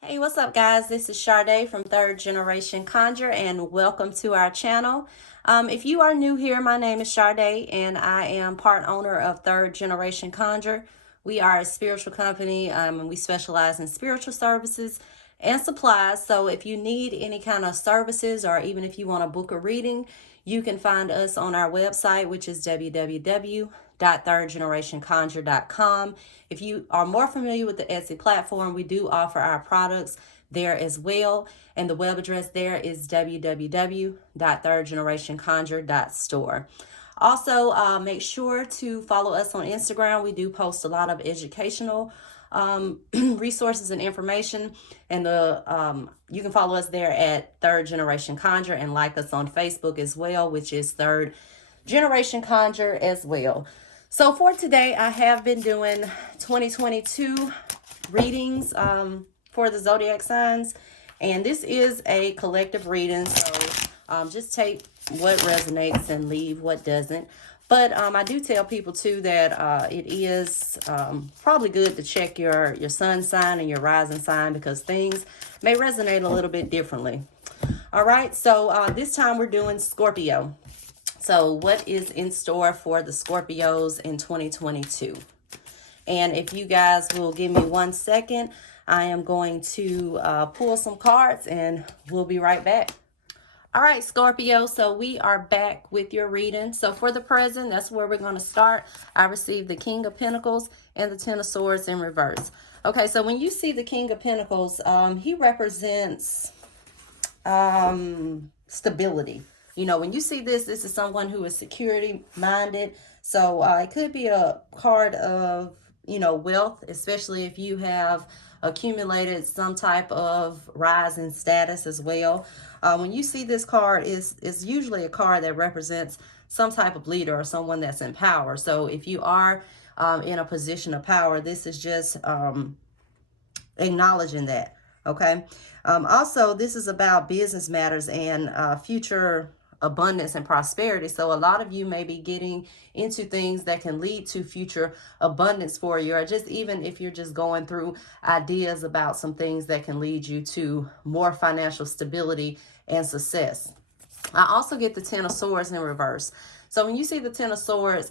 Hey, what's up, guys? This is Sade from Third Generation Conjure, and welcome to our channel. If you are new here, my name is Sade, and I am part owner of Third Generation Conjure. We are a spiritual company, and we specialize in spiritual services and supplies. So if you need any kind of services, or even if you want to book a reading, you can find us on our website, which is www.thirdgenerationconjure.com. If you are more familiar with the Etsy platform, we do offer our products there as well. And the web address there is www.thirdgenerationconjure.store. Also, make sure to follow us on Instagram. We do post a lot of educational resources and information, and you can follow us there at Third Generation Conjure, and like us on Facebook as well, which is Third Generation Conjure as well. So for today, I have been doing 2022 readings for the zodiac signs, and this is a collective reading, so just take what resonates and leave what doesn't. But I do tell people too that it is probably good to check your sun sign and your rising sign, because things may resonate a little bit differently. All right, so this time we're doing Scorpio. So what is in store for the Scorpios in 2022? And if you guys will give me 1 second, I am going to pull some cards and we'll be right back. All right, Scorpio, so we are back with your reading. So for the present, that's where we're going to start. I received the King of Pentacles and the Ten of Swords in reverse. Okay, so when you see the King of Pentacles, he represents stability. You know, when you see this is someone who is security minded. So it could be a card of, wealth, especially if you have accumulated some type of rise in status as well. When you see this card, is usually a card that represents some type of leader or someone that's in power. So if you are in a position of power, this is just acknowledging that. Okay. Also, this is about business matters and future abundance and prosperity. So a lot of you may be getting into things that can lead to future abundance for you, or just even if you're just going through ideas about some things that can lead you to more financial stability and success. I also get the Ten of Swords in reverse. So when you see the Ten of Swords,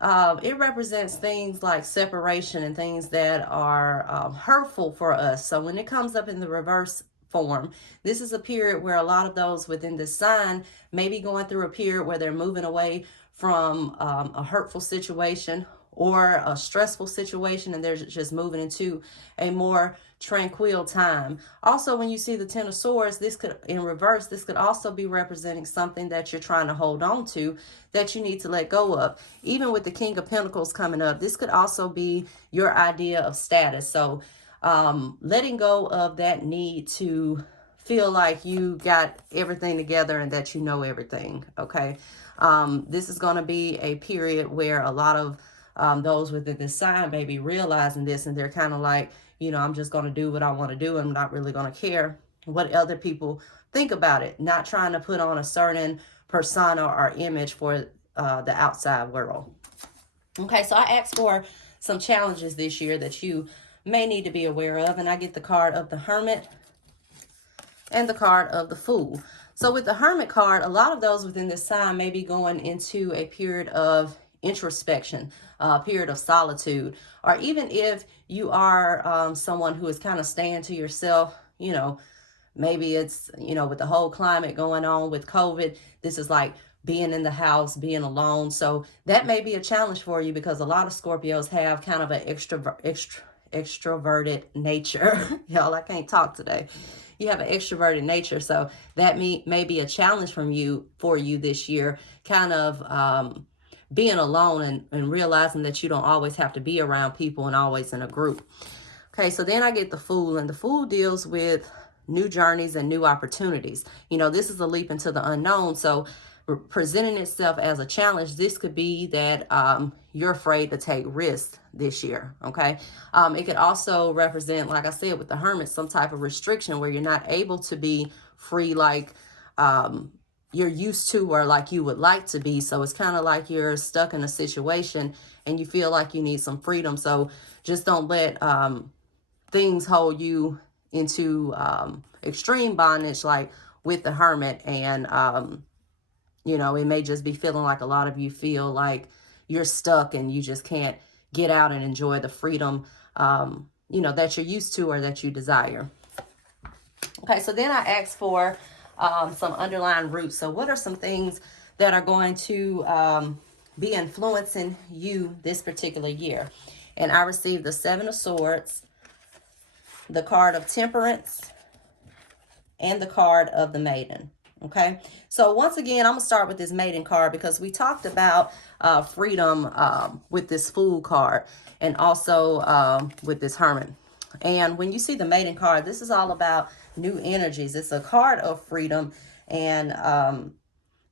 it represents things like separation and things that are hurtful for us. So when it comes up in the reverse form, this is a period where a lot of those within the sign may be going through a period where they're moving away from a hurtful situation or a stressful situation, and they're just moving into a more tranquil time. Also, when you see the Ten of Swords, this could, in reverse, this could also be representing something that you're trying to hold on to that you need to let go of. Even with the King of Pentacles coming up, this could also be your idea of status. So letting go of that need to feel like you got everything together and that you know everything. Okay. This is going to be a period where a lot of those within this sign may be realizing this, and they're kind of like, I'm just going to do what I want to do. I'm not really going to care what other people think about it. Not trying to put on a certain persona or image for the outside world. Okay, so I asked for some challenges this year that you may need to be aware of, and I get the card of the Hermit and the card of the Fool. So with the Hermit card, a lot of those within this sign may be going into a period of introspection, a period of solitude, or even if you are someone who is kind of staying to yourself, maybe it's, with the whole climate going on with COVID, this is like being in the house, being alone. So that may be a challenge for you, because a lot of Scorpios have kind of an extroverted nature. Y'all, I can't talk today. You have an extroverted nature, so that may be a challenge for you this year, kind of being alone and realizing that you don't always have to be around people and always in a group. Okay, so then I get the Fool, and the Fool deals with new journeys and new opportunities. This is a leap into the unknown, so presenting itself as a challenge, this could be that you're afraid to take risks this year. Okay, it could also represent, like I said, with the Hermit, some type of restriction where you're not able to be free like you're used to or like you would like to be. So it's kind of like you're stuck in a situation and you feel like you need some freedom. So just don't let things hold you into extreme bondage, like with the Hermit. And, you know, it may just be feeling like a lot of you feel like you're stuck and you just can't get out and enjoy the freedom, you know, that you're used to or that you desire. Okay, so then I asked for some underlying roots. So what are some things that are going to be influencing you this particular year? And I received the Seven of Swords, the card of Temperance, and the card of the Maiden. Okay, so once again, I'm gonna start with this Maiden card because we talked about freedom with this Fool card, and also with this Hermit. And when you see the Maiden card, this is all about new energies. It's a card of freedom, and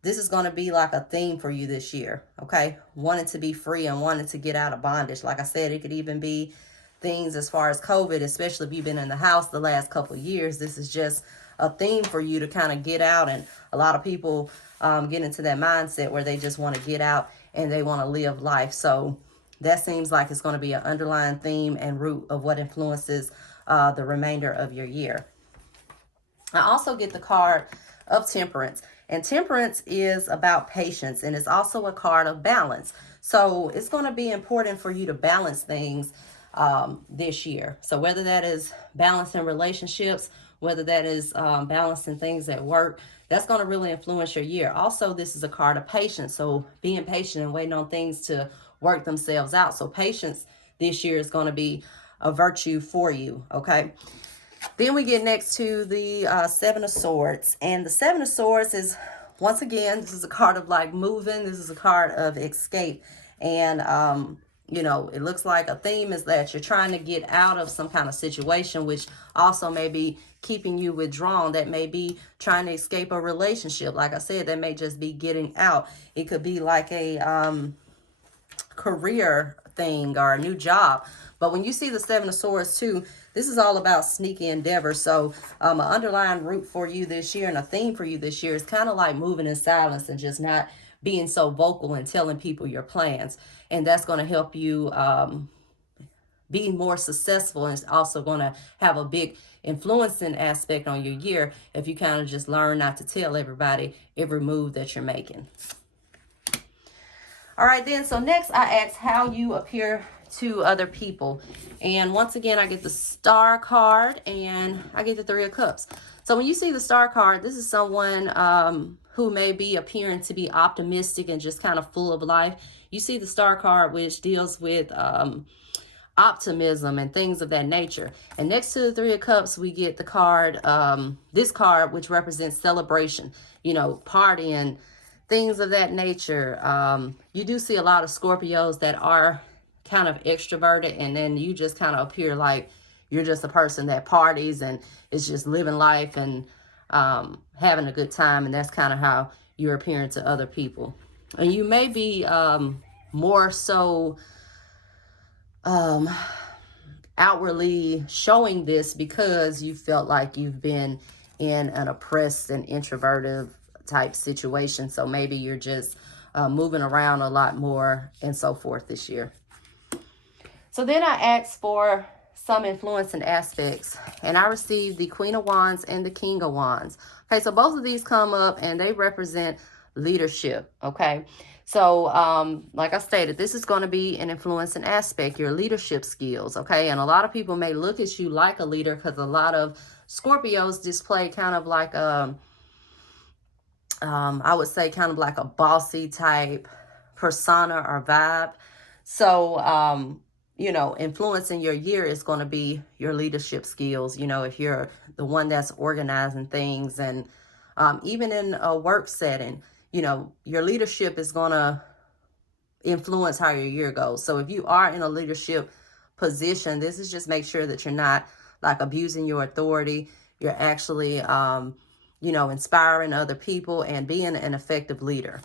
this is going to be like a theme for you this year. Okay, wanting to be free and wanting to get out of bondage. Like I said, it could even be things as far as COVID, especially if you've been in the house the last couple of years. This is just a theme for you to kind of get out. And a lot of people get into that mindset where they just want to get out and they want to live life. So that seems like it's going to be an underlying theme and root of what influences the remainder of your year. I also get the card of Temperance. And Temperance is about patience, and it's also a card of balance. So it's going to be important for you to balance things this year. So whether that is balancing relationships, whether that is balancing things at work, that's going to really influence your year. Also, this is a card of patience. So being patient and waiting on things to work themselves out. So patience this year is going to be a virtue for you. Okay. Then we get next to the Seven of Swords. And the Seven of Swords is, once again, this is a card of like moving. This is a card of escape. And, you know, it looks like a theme is that you're trying to get out of some kind of situation, which also may be keeping you withdrawn. That may be trying to escape a relationship. Like I said, that may just be getting out. It could be like a career thing or a new job. But when you see the Seven of Swords too, this is all about sneaky endeavor. So an underlying root for you this year and a theme for you this year is kind of like moving in silence and just not being so vocal and telling people your plans. And that's going to help you be more successful, and it's also going to have a big influencing aspect on your year if you kind of just learn not to tell everybody every move that you're making. All right, then, so next I asked how you appear to other people. And once again, I get the Star card and I get the Three of Cups. So when you see the Star card, this is someone who may be appearing to be optimistic and just kind of full of life. You see the Star card, which deals with optimism and things of that nature. And next to the Three of Cups, we get the card, this card, which represents celebration, you know, partying, things of that nature. You do see a lot of Scorpios that are kind of extroverted, and then you just kind of appear like you're just a person that parties and is just living life and having a good time, and that's kind of how you're appearing to other people. And you may be more so outwardly showing this because you felt like you've been in an oppressed and introverted type situation. So maybe you're just moving around a lot more and so forth this year. So then I asked for some influencing aspects, and I received the Queen of Wands and the King of Wands. Okay, so both of these come up and they represent leadership. Okay, so like I stated, this is going to be an influencing aspect, your leadership skills. Okay, and a lot of people may look at you like a leader because a lot of Scorpios display kind of like a I would say kind of like a bossy type persona or vibe. So you know, influencing your year is going to be your leadership skills. You know, if you're the one that's organizing things, and even in a work setting, you know, your leadership is going to influence how your year goes. So if you are in a leadership position, this is just make sure that you're not like abusing your authority. You're actually, you know, inspiring other people and being an effective leader.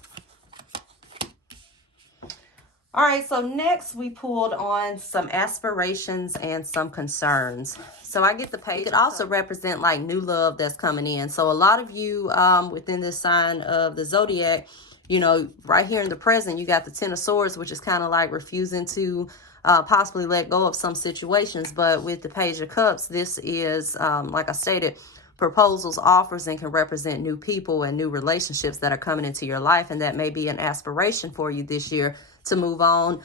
All right, so next we pulled on some aspirations and some concerns. So I get the page. It could also represent like new love that's coming in. So a lot of you within this sign of the zodiac, you know, right here in the present, you got the Ten of Swords, which is kind of like refusing to possibly let go of some situations. But with the Page of Cups, this is, like I stated, proposals, offers, and can represent new people and new relationships that are coming into your life. And that may be an aspiration for you this year to move on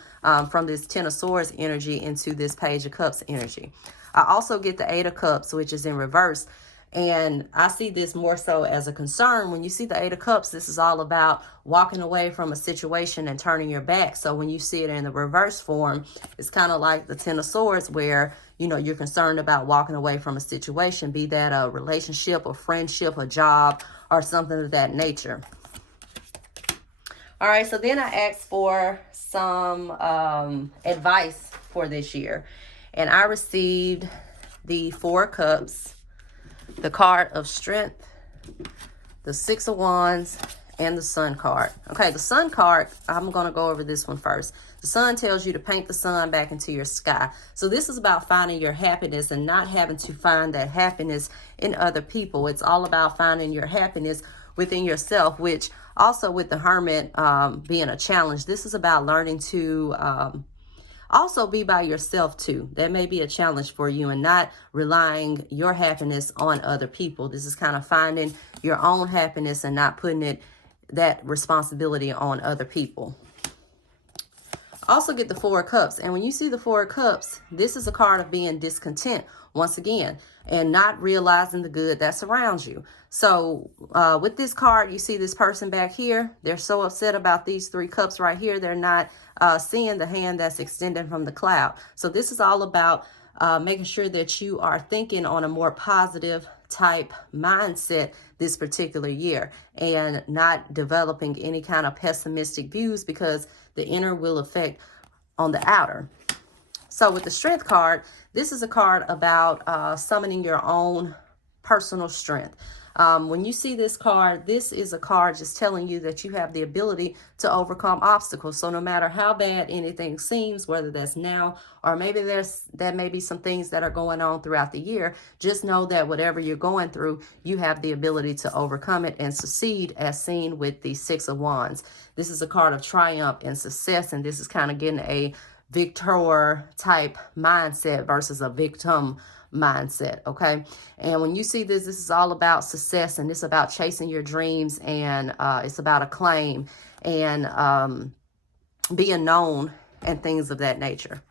from this Ten of Swords energy into this Page of Cups energy. I also get the Eight of Cups, which is in reverse. And I see this more so as a concern. When you see the Eight of Cups, this is all about walking away from a situation and turning your back. So when you see it in the reverse form, it's kind of like the Ten of Swords where, you know, you're concerned about walking away from a situation, be that a relationship, a friendship, a job, or something of that nature. All right, so then I asked for some advice for this year. And I received the Four of Cups, the card of Strength, the Six of Wands, and the Sun card. Okay, the Sun card, I'm going to go over this one first. The Sun tells you to paint the sun back into your sky. So this is about finding your happiness and not having to find that happiness in other people. It's all about finding your happiness within yourself, which also with the Hermit being a challenge, this is about learning to also be by yourself too. That may be a challenge for you, and not relying your happiness on other people. This is kind of finding your own happiness and not putting that responsibility on other people. Also get the Four of Cups. And when you see the Four of Cups, this is a card of being discontent once again and not realizing the good that surrounds you. So with this card, you see this person back here. They're so upset about these three cups right here. They're not seeing the hand that's extended from the cloud. So this is all about making sure that you are thinking on a more positive type mindset this particular year and not developing any kind of pessimistic views, because the inner will affect on the outer. So with the Strength card, this is a card about summoning your own personal strength. When you see this card, this is a card just telling you that you have the ability to overcome obstacles. So no matter how bad anything seems, whether that's now or maybe that may be some things that are going on throughout the year, just know that whatever you're going through, you have the ability to overcome it and succeed, as seen with the Six of Wands. This is a card of triumph and success, and this is kind of getting a victor type mindset versus a victim mindset. Okay, and when you see this is all about success, and it's about chasing your dreams, and it's about acclaim and being known and things of that nature.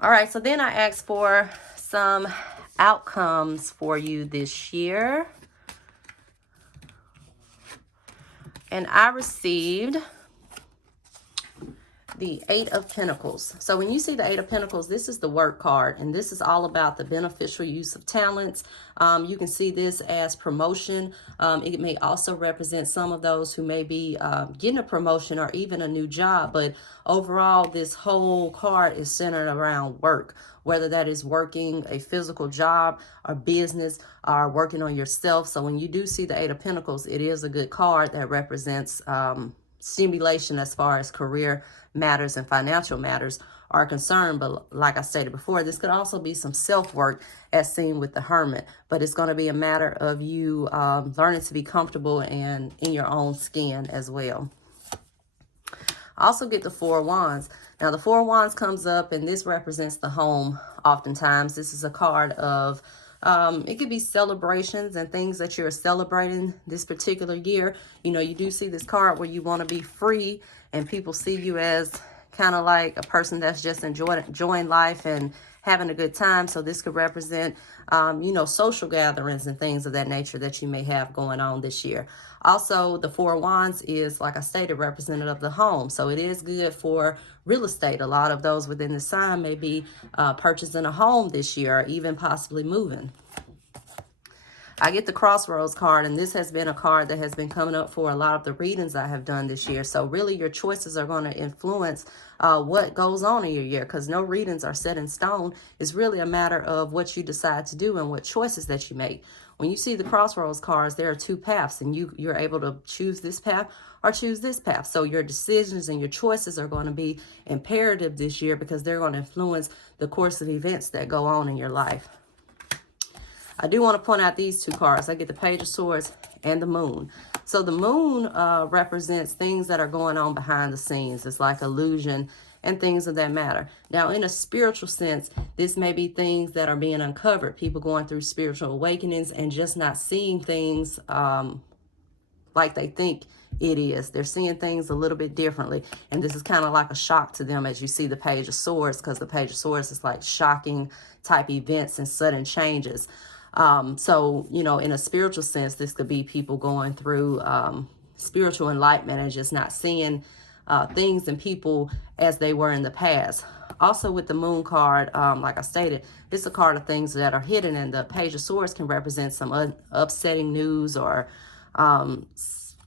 All right, so then I asked for some outcomes for you this year, and I received the Eight of Pentacles. So when you see the Eight of Pentacles, this is the work card, and this is all about the beneficial use of talents. You can see this as promotion. It may also represent some of those who may be getting a promotion or even a new job, but overall, this whole card is centered around work, whether that is working a physical job or business or working on yourself. So when you do see the Eight of Pentacles, it is a good card that represents stimulation as far as career matters and financial matters are concerned. But like I stated before, this could also be some self-work as seen with the Hermit, but it's going to be a matter of you learning to be comfortable and in your own skin as well. I also get the Four of Wands. Now the Four of Wands comes up, and this represents the home. Oftentimes this is a card of it could be celebrations and things that you're celebrating this particular year. You know, you do see this card where you want to be free and people see you as kind of like a person that's just enjoying life and having a good time. So this could represent, you know, social gatherings and things of that nature that you may have going on this year. Also, the Four of Wands is, like I stated, representative of the home. So it is good for real estate. A lot of those within the sign may be purchasing a home this year or even possibly moving. I get the Crossroads card, and this has been a card that has been coming up for a lot of the readings I have done this year. So really your choices are going to influence what goes on in your year, because no readings are set in stone. It's really a matter of what you decide to do and what choices that you make. When you see the Crossroads cards, there are two paths, and you're able to choose this path or choose this path. So your decisions and your choices are going to be imperative this year, because they're going to influence the course of events that go on in your life. I do want to point out these two cards. I get the Page of Swords and the Moon. So the Moon represents things that are going on behind the scenes. It's like illusion and things of that matter. Now, in a spiritual sense, this may be things that are being uncovered, people going through spiritual awakenings and just not seeing things like they think it is. They're seeing things a little bit differently. And this is kind of like a shock to them as you see the Page of Swords, because the Page of Swords is like shocking type events and sudden changes. So, you know, in a spiritual sense, this could be people going through spiritual enlightenment and just not seeing things and people as they were in the past. Also with the Moon card, like I stated, it's a card of things that are hidden, and the Page of Swords can represent some upsetting news or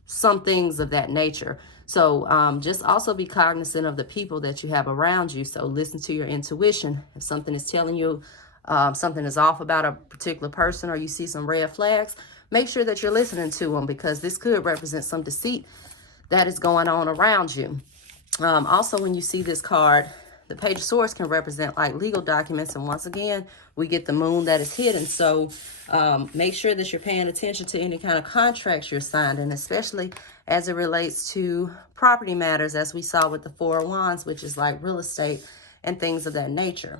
some things of that nature. So just also be cognizant of the people that you have around you. So listen to your intuition. If something is telling you something is off about a particular person, or you see some red flags, make sure that you're listening to them, because this could represent some deceit that is going on around you. Also, when you see this card, the Page of Swords can represent like legal documents. And once again, we get the Moon that is hidden. So make sure that you're paying attention to any kind of contracts you're signed, and especially as it relates to property matters, as we saw with the Four of Wands, which is like real estate and things of that nature.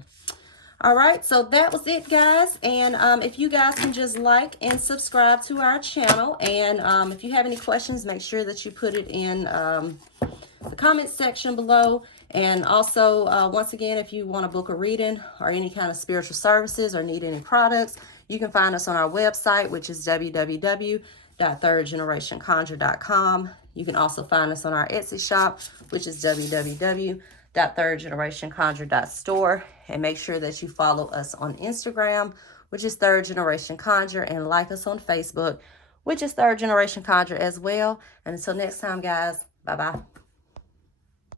All right, so that was it, guys. And if you guys can just like and subscribe to our channel. And if you have any questions, make sure that you put it in the comment section below. And also, once again, if you want to book a reading or any kind of spiritual services or need any products, you can find us on our website, which is www.thirdgenerationconjure.com. You can also find us on our Etsy shop, which is www.thirdgenerationconjure.store. And make sure that you follow us on Instagram, which is Third Generation Conjure, and like us on Facebook, which is Third Generation Conjure as well. And until next time, guys, bye-bye.